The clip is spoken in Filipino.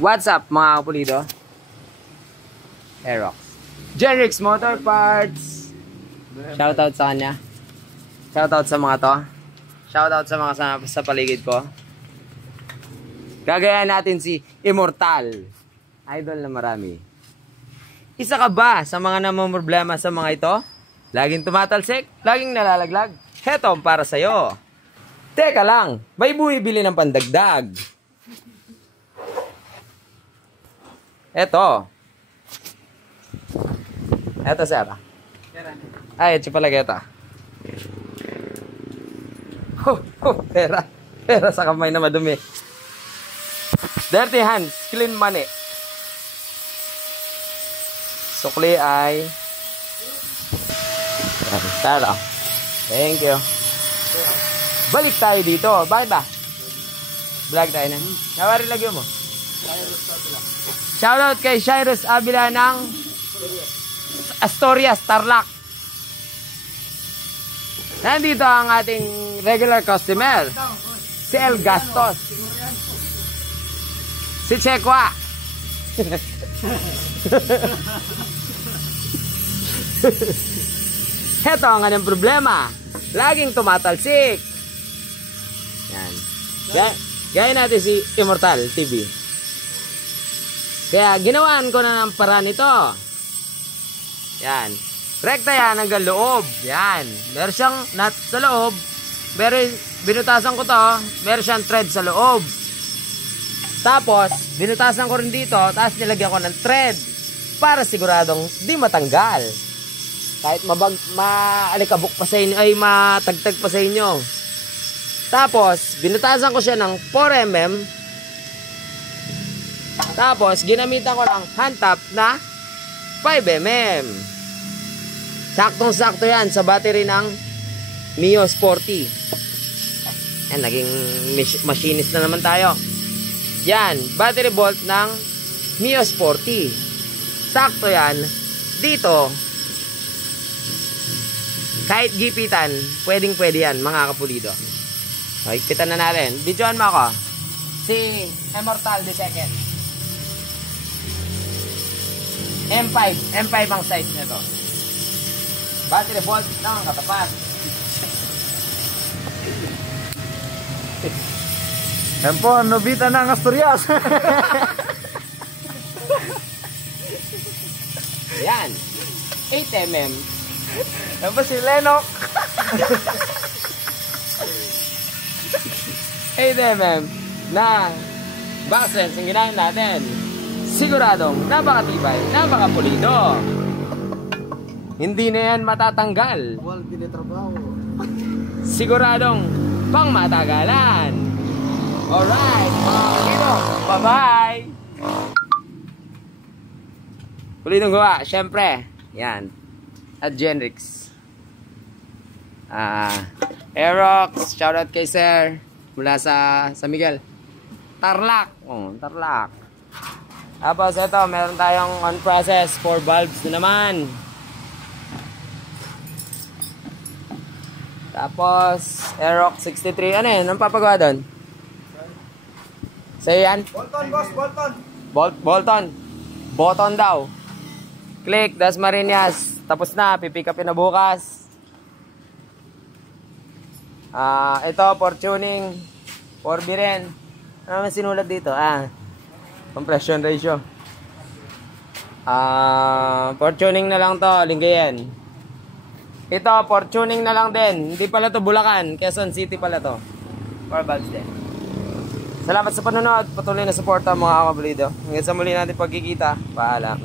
What's up mga kapulido? Aerox. Genrix Motor Parts. Shoutout sa kanya. Shoutout sa mga to. Shoutout sa mga sa paligid ko. Gagayahin natin si Immortal. Idol na marami. Isa ka ba sa mga namumroblema sa mga ito? Laging tumatalsik? Laging nalalaglag? Heto para sa'yo. Teka lang, may bumibili ng pandagdag. Eto, sir. Ay, ito pala kita. Pera. Pera sa kamay na madumi. Dirty hands, clean money. Sukli ay tara. Thank you. Balik tayo dito. Bakit ba? Vlog tayo na. Nawari lagyo mo. Shoutout kay Cyrus Avila ng Asturias, Tarlac. Nandito ang ating regular customer. Si El Gastos. Si Chekwa. Heto ang kanyang problema. Laging tumatalsik. Yan. Gaya natin si Immortal TV. Kaya ginawaan ko na ng paraan ito. Yan. Rekta yan hanggang loob. Yan. Meron siyang nut sa loob. Binutasan ko to. Meron siyang thread sa loob. Tapos, binutasan ko rin dito. Tapos nilagyan ko ng thread. Para siguradong di matanggal. Kahit maalikabok pa sa inyo, ay matagtag pa sa inyo. Tapos, binutasan ko siya ng 4mm. Tapos, ginamitan ko ng hand tap na 5mm. Saktong-sakto yan sa battery ng Mio Sporty. Yan, naging machinist na naman tayo. Yan, battery bolt ng Mio Sporty. Sakto yan. Dito, kahit gipitan, pwedeng-pwede yan, mga kapulido. Okay, kita na natin. Videoan mo ako. Si Immortal the second. M5 ang size nito. Battery bolt ng katapat. Yan po, Nobita ng Asturias. Yan. 8mm. Yan po si Lenok. 8mm na boxes ang ginamit natin. Siguradong napakatibay, napakapulido. Hindi na yan matatanggal. Siguradong pang matagalan. Alright, mga kapatid, bye-bye. Pulidong gawa, syempre. Yan. At Genrix. Aerox, shoutout kay Sir. Mula sa Miguel. Tarlac. Tarlac. Tapos ito, meron tayong on process 4 bulbs na naman. Tapos Aerox 63. Ano yun? Anong papagawa doon? Sa'yo yan? Bolton, boss, Bolton. Bolton. Button daw. Click, Das Marinas. Tapos na, pipick upin na bukas. Ito, for tuning. 4B rin. Ano naman sinulat dito? Compression ratio. For tuning na lang to, Lingayen. Ito, for tuning na lang din. Hindi pala to Bulacan, Quezon City pala to. 4 bulbs din. Salamat sa panonood. Patuloy na suporta mga kapulido. Hanggang sa muli natin pagkikita. Paalam.